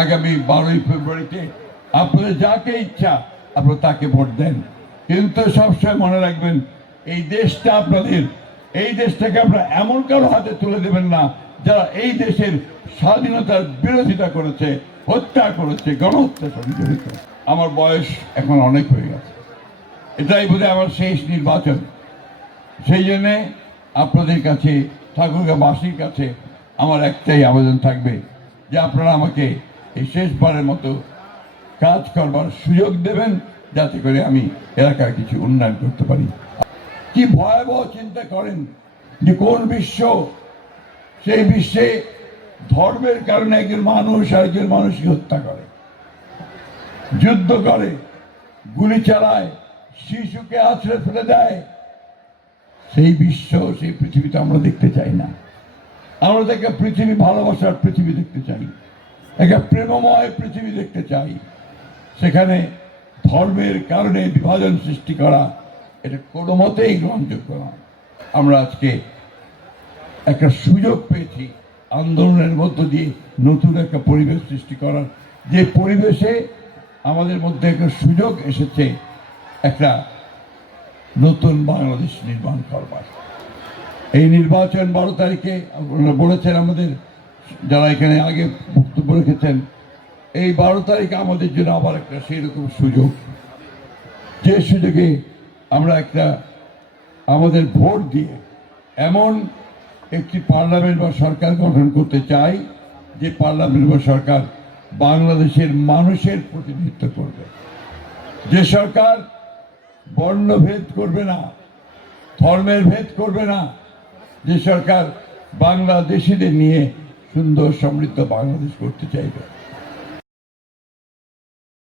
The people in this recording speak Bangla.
আগামী 12ই ফেব্রুয়ারিতে আপনাদের যাকে ইচ্ছা আপনারা তাকে ভোট দেন, কিন্তু সবসময় মনে রাখবেন এই দেশটা আপনাদের, এই দেশটাকে আপনারা এমন কারো হাতে তুলে দেবেন না যারা এই দেশের স্বাধীনতার বিরোধিতা করেছে, হত্যা করেছে, গণহত্যার সঙ্গে জড়িত। আমার বয়স এখন অনেক হয়ে গেছে, এটাই বোধহয় আমার শেষ নির্বাচন। সেই জন্যে আপনাদের কাছে, ঠাকুরগাঁওবাসীর কাছে আমার একটাই আবেদন থাকবে যে আপনারা আমাকে এই শেষবারের মতো কাজ করবার সুযোগ দেবেন, যাতে করে আমি এলাকার কিছু উন্নয়ন করতে পারি। কি ভয়াবহ চিন্তা করেন যে কোন বিশ্ব, সেই বিশ্বে ধর্মের কারণে একজন মানুষ আরেকজন মানুষকে হত্যা করে, যুদ্ধ করে, গুলি চালায়, শিশুকে আছড়ে ফেলে দেয়। সেই বিশ্ব, সেই পৃথিবীতে আমরা দেখতে চাই না। আমরা একটা পৃথিবী, ভালোবাসার পৃথিবী দেখতে চাই, একটা প্রেমময় পৃথিবী দেখতে চাই। সেখানে ধর্মের কারণে বিভাজন সৃষ্টি করা এটা কোনো মতেই গ্রহণযোগ্য নয়। আমরা আজকে একটা সুযোগ পেয়েছি আন্দোলনের মধ্য দিয়ে নতুন একটা পরিবেশ সৃষ্টি করার, যে পরিবেশে আমাদের মধ্যে একটা সুযোগ এসেছে একটা নতুন বাংলাদেশ নির্মাণ করবার। এই নির্বাচন 12 তারিখে আপনারা বলেছেন, আমাদের যারা এখানে আগে বক্তব্য রেখেছেন, এই 12 তারিখ আমাদের জন্য আবার একটা সেরকম সুযোগ, যে সুযোগে আমরা একটা আমাদের ভোট দিয়ে এমন একটি পার্লামেন্ট বা সরকার গঠন করতে চাই যে পার্লামেন্ট বা সরকার বাংলাদেশের মানুষের প্রতিনিধিত্ব করবে, যে সরকার বর্ণভেদ করবে না, ধর্মের ভেদ করবে না, যে সরকার বাংলাদেশিদের নিয়ে সুন্দর সমৃদ্ধ বাংলাদেশ করতে চাইবে।